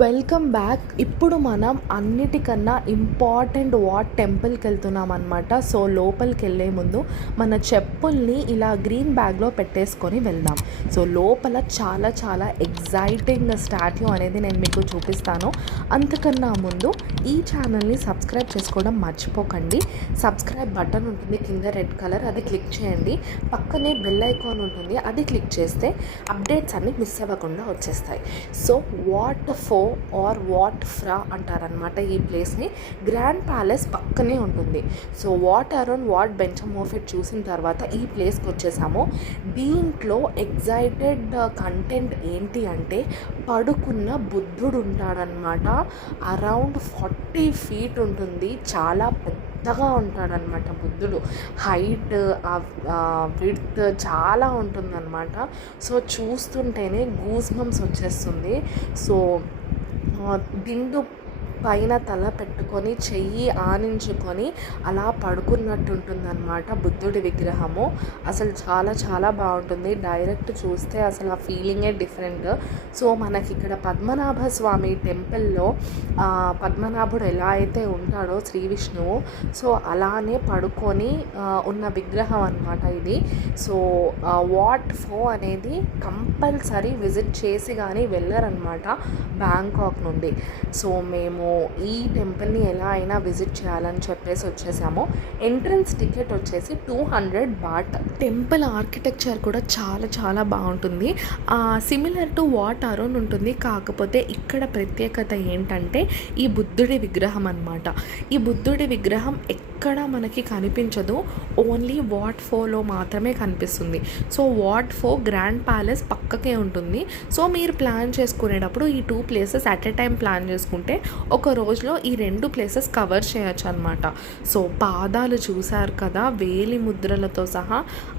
Welcome back. ఇప్పుడు మనం అన్నిటికన్నా ఇంపార్టెంట్ టెంపుల్కి వెళ్తున్నాం అనమాట. సో లోపలికి వెళ్ళే ముందు మన చెప్పుల్ని ఇలా గ్రీన్ బ్యాగ్లో పెట్టేసుకొని వెళ్దాం. సో లోపల చాలా చాలా ఎగ్జైటింగ్ స్టాట్యూ అనేది నేను మీకు చూపిస్తాను. అంతకన్నా ముందు ఈ ఛానల్ని సబ్స్క్రైబ్ చేసుకోవడం మర్చిపోకండి. సబ్స్క్రైబ్ బటన్ ఉంటుంది కింద రెడ్ కలర్, అది క్లిక్ చేయండి. పక్కనే బెల్ ఐకాన్ ఉంటుంది, అది క్లిక్ చేస్తే అప్డేట్స్ అన్నీ మిస్ అవ్వకుండా వచ్చేస్తాయి. సో వాట్ ఫ్రా అంటారనమాట ఈ ప్లేస్ని. గ్రాండ్ ప్యాలెస్ పక్కనే ఉంటుంది. సో వాట్ బెంచమోఫిట్ చూసిన తర్వాత ఈ ప్లేస్కి వచ్చేసాము. దీంట్లో ఎగ్జైటెడ్ కంటెంట్ ఏంటి అంటే పడుకున్న బుద్ధుడు ఉంటాడనమాట. అరౌండ్ 40 feet ఉంటుంది. చాలా పెద్దగా ఉంటాడనమాట బుద్ధుడు. హైట్ విడ్త్ చాలా ఉంటుందన్నమాట. సో చూస్తుంటేనే గూస్ బంప్స్ వచ్చేస్తుంది. సో దిండు పైన తల పెట్టుకొని చెయ్యి ఆనించుకొని అలా పడుకున్నట్టు ఉంటుందన్నమాట బుద్ధుడి విగ్రహము. అసలు చాలా చాలా బాగుంటుంది. డైరెక్ట్ చూస్తే అసలు ఆ ఫీలింగే డిఫరెంట్. సో మనకి ఇక్కడ పద్మనాభ స్వామి టెంపుల్లో పద్మనాభుడు ఎలా అయితే ఉంటాడో శ్రీ విష్ణువు, సో అలానే పడుకొని ఉన్న విగ్రహం అన్నమాట ఇది. సో వాట్ ఫో అనేది కంపల్సరీ విజిట్ చేసి కానీ వెళ్ళారనమాట బ్యాంకాక్ నుండి. సో మేము ఈ టెంపుల్ని ఎలా అయినా విజిట్ చేయాలని చెప్పేసి వచ్చేసాము. ఎంట్రన్స్ టికెట్ వచ్చేసి 200 బాట్. టెంపుల్ ఆర్కిటెక్చర్ కూడా చాలా చాలా బాగుంటుంది. సిమిలర్ టు వాట్ అరౌండ్ ఉంటుంది. కాకపోతే ఇక్కడ ప్రత్యేకత ఏంటంటే ఈ బుద్ధుడి విగ్రహం అన్నమాట. ఈ బుద్ధుడి విగ్రహం ఎక్కడ మనకి కనిపించదు, ఓన్లీ వాట్ ఫోలో మాత్రమే కనిపిస్తుంది. సో వాట్ ఫో గ్రాండ్ ప్యాలెస్ పక్కకే ఉంటుంది. సో మీరు ప్లాన్ చేసుకునేటప్పుడు ఈ 2 places at a time plan చేసుకుంటే ఒక రోజులో ఈ 2 places కవర్ చేయొచ్చు అనమాట. సో పాదాలు చూశారు కదా, వేలి ముద్రలతో సహా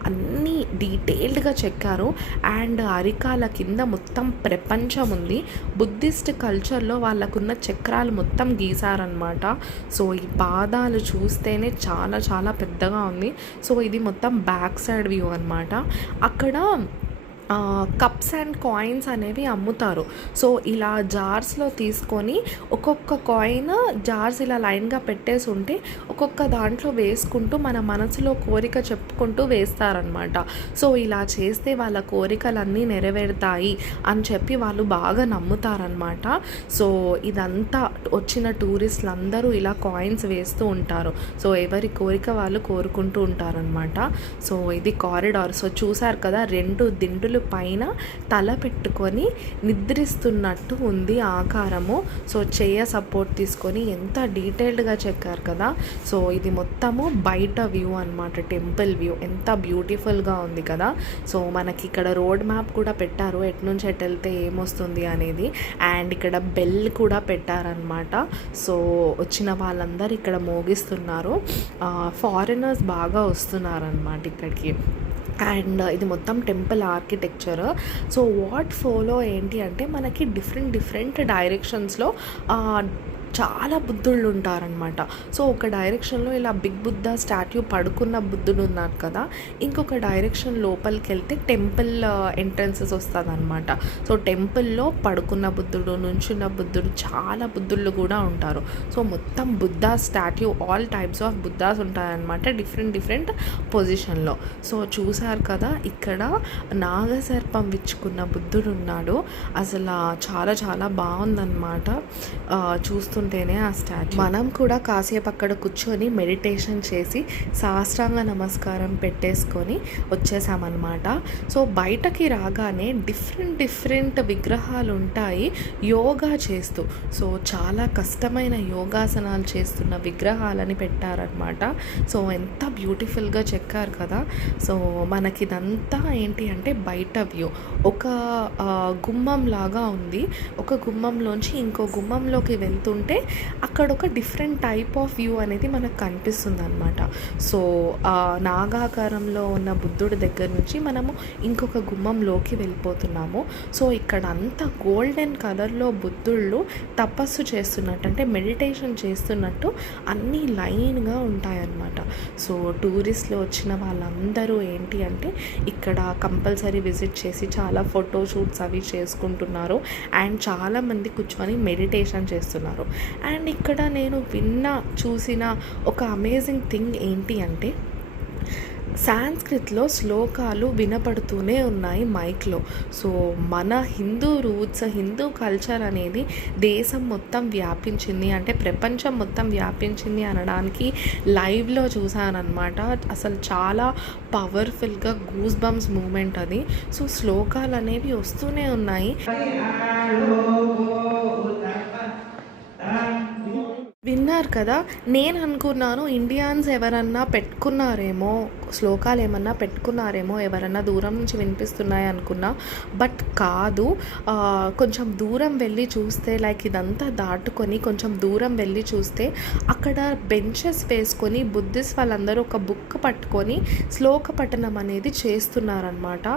అన్నీ డీటెయిల్డ్గా చెక్కారు. అండ్ అరికాల కింద మొత్తం ప్రపంచం ఉంది. బుద్ధిస్ట్ కల్చర్లో వాళ్ళకున్న చక్రాలు మొత్తం గీసారనమాట. సో ఈ పాదాలు చూస్తేనే చాలా చాలా పెద్దగా ఉంది. సో ఇది మొత్తం బ్యాక్ సైడ్ వ్యూ అనమాట. అక్కడ కప్స్ అండ్ కాయిన్స్ అనేవి అమ్ముతారు. సో ఇలా జార్స్లో తీసుకొని ఒక్కొక్క కాయిన్ జార్స్ ఇలా లైన్గా పెట్టేసి ఉంటే ఒక్కొక్క దాంట్లో వేసుకుంటూ మన మనసులో కోరిక చెప్పుకుంటూ వేస్తారనమాట. సో ఇలా చేస్తే వాళ్ళ కోరికలన్నీ నెరవేరుతాయి అని చెప్పి వాళ్ళు బాగా నమ్ముతారనమాట. సో ఇదంతా వచ్చిన టూరిస్టులు అందరూ ఇలా కాయిన్స్ వేస్తూ ఉంటారు. సో ఎవరి కోరిక వాళ్ళు కోరుకుంటూ ఉంటారనమాట. సో ఇది కారిడార్. సో చూసారు కదా, 2 దిండులు పైన తల పెట్టుకొని నిద్రిస్తున్నట్టు ఉంది ఆకారము. సో చెయ్య సపోర్ట్ తీసుకొని ఎంత డీటెయిల్డ్గా చెక్కారు కదా. సో ఇది మొత్తము బయట వ్యూ అనమాట, టెంపుల్ వ్యూ. ఎంత బ్యూటిఫుల్గా ఉంది కదా. సో మనకి ఇక్కడ రోడ్ మ్యాప్ కూడా పెట్టారు, ఎటు నుంచి ఎటు వెళ్తే ఏమొస్తుంది అనేది. అండ్ ఇక్కడ బెల్ కూడా పెట్టారనమాట. సో వచ్చిన వాళ్ళందరూ ఇక్కడ మోగిస్తున్నారు. ఫారినర్స్ బాగా వస్తున్నారనమాట ఇక్కడికి. అండ్ ఇది మొత్తం టెంపుల్ ఆర్కిటెక్చర్. సో వాట్ ఫోలో ఏంటి అంటే మనకి డిఫరెంట్ డైరెక్షన్స్లో చాలా బుద్ధుళ్ళు ఉంటారనమాట. సో ఒక డైరెక్షన్లో ఇలా బిగ్ బుద్ధ స్టాట్యూ పడుకున్న బుద్ధుడు ఉన్నారు కదా, ఇంకొక డైరెక్షన్ లోపలికి వెళ్తే టెంపుల్ ఎంట్రన్సెస్ వస్తుంది అనమాట. సో టెంపుల్లో పడుకున్న బుద్ధుడు, నుంచున్న బుద్ధుడు, చాలా బుద్ధుళ్ళు కూడా ఉంటారు. సో మొత్తం Buddha statue, all types of Buddha's ఉంటాయన్నమాట, డిఫరెంట్ పొజిషన్లో. సో చూసారు కదా, ఇక్కడ నాగసర్పం విచ్చుకున్న బుద్ధుడు ఉన్నాడు. అసలు చాలా చాలా బాగుందన్నమాట చూస్తూ ఉంటేనే ఆ స్టాచ్యూ. మనం కూడా కాసేపు అక్కడ కూర్చొని మెడిటేషన్ చేసి సాష్టాంగ నమస్కారం పెట్టేసుకొని వచ్చేసామన్నమాట. సో బయటకి రాగానే డిఫరెంట్ విగ్రహాలు ఉంటాయి యోగా చేస్తూ. సో చాలా కష్టమైన యోగాసనాలు చేస్తున్న విగ్రహాలని పెట్టారనమాట. సో ఎంత బ్యూటిఫుల్గా చెక్కారు కదా. సో మనకి ఇదంతా ఏంటి అంటే బయట వ్యూ. ఒక గుమ్మం లాగా ఉంది. ఒక గుమ్మంలోంచి ఇంకో గుమ్మంలోకి వెళ్తుంటే అంటే అక్కడ ఒక డిఫరెంట్ టైప్ ఆఫ్ వ్యూ అనేది మనకు కనిపిస్తుంది అనమాట. సో నాగాకారంలో ఉన్న బుద్ధుడి దగ్గర నుంచి మనము ఇంకొక గుమ్మంలోకి వెళ్ళిపోతున్నాము. సో ఇక్కడ అంతా గోల్డెన్ కలర్లో బుద్ధుళ్ళు తపస్సు చేస్తున్నట్టు, అంటే మెడిటేషన్ చేస్తున్నట్టు అన్నీ లైన్గా ఉంటాయన్నమాట. సో టూరిస్టులు వచ్చిన వాళ్ళందరూ ఏంటి అంటే ఇక్కడ కంపల్సరీ విజిట్ చేసి చాలా ఫోటోషూట్స్ అవి చేసుకుంటున్నారు అండ్ చాలామంది కూర్చొని మెడిటేషన్ చేస్తున్నారు. అండ్ ఇక్కడ నేను చూసిన ఒక అమేజింగ్ థింగ్ ఏంటి అంటే సాంస్క్రిట్లో శ్లోకాలు వినపడుతూనే ఉన్నాయి మైక్లో. సో మన హిందూ రూట్స్, హిందూ కల్చర్ అనేది దేశం మొత్తం వ్యాపించింది, అంటే ప్రపంచం మొత్తం వ్యాపించింది అనడానికి లైవ్లో చూసానమాట. అసలు చాలా పవర్ఫుల్గా గూస్ బంప్స్ మూమెంట్ అది. సో శ్లోకాలు అనేవి వస్తూనే ఉన్నాయి. విన్నారు కదా, నేను అనుకున్నాను ఇండియన్స్ ఎవరన్నా పెట్టుకున్నారేమో, శ్లోకాలు ఏమన్నా పెట్టుకున్నారేమో, ఎవరన్నా దూరం నుంచి వినిపిస్తున్నాయి అనుకున్నా. బట్ కాదు, కొంచెం దూరం వెళ్ళి చూస్తే, లైక్ ఇదంతా దాటుకొని కొంచెం దూరం వెళ్ళి చూస్తే అక్కడ బెంచెస్ వేసుకొని బుద్ధిస్ట్ వాళ్ళందరూ ఒక బుక్ పట్టుకొని శ్లోక పఠనం అనేది చేస్తున్నారనమాట.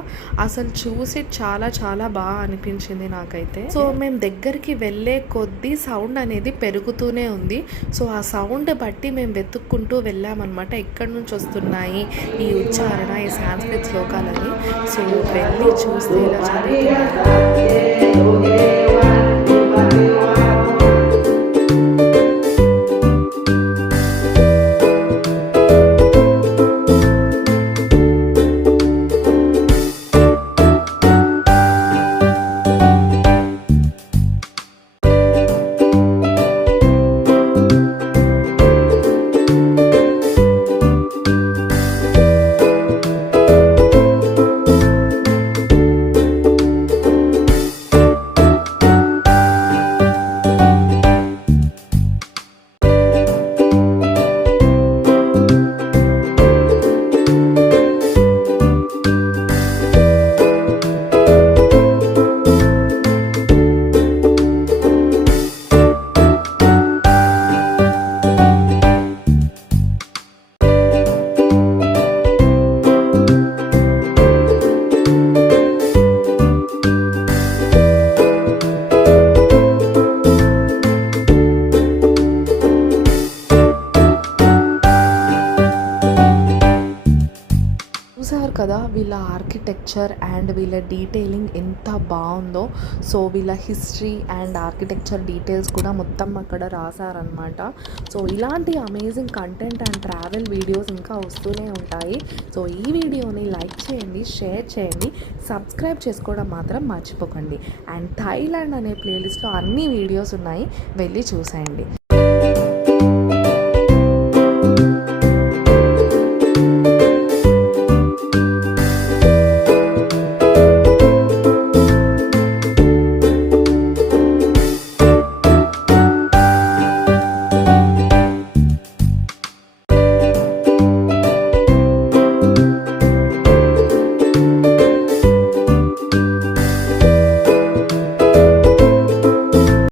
అసలు చూసి చాలా చాలా బాగా అనిపించింది నాకైతే. సో మేము దగ్గరికి వెళ్ళే కొద్దీ సౌండ్ అనేది పెరుగుతూనే ఉంది. సో ఆ సౌండ్ బట్టి మేము వెతుక్కుంటూ వెళ్ళామన్నమాట, ఎక్కడి నుంచి వస్తున్నాయి ఈ ఉచ్చారణ, ఈ సాంస్క్రిట్ శ్లోకాలని. సో వెళ్ళి చూస్తే ఇలా చదువుతున్నారు. చూసారు కదా వీళ్ళ ఆర్కిటెక్చర్ అండ్ వీళ్ళ డీటెయిలింగ్ ఎంత బాగుందో. సో వీళ్ళ హిస్టరీ అండ్ ఆర్కిటెక్చర్ డీటెయిల్స్ కూడా మొత్తం అక్కడ రాశారనమాట. సో ఇలాంటి amazing content and travel videos ఇంకా వస్తూనే ఉంటాయి. సో ఈ వీడియోని లైక్ చేయండి, షేర్ చేయండి, సబ్స్క్రైబ్ చేసుకోవడం మాత్రం మర్చిపోకండి. అండ్ థాయిలాండ్ అనే ప్లేలిస్ట్లో అన్ని వీడియోస్ ఉన్నాయి, వెళ్ళి చూసేయండి.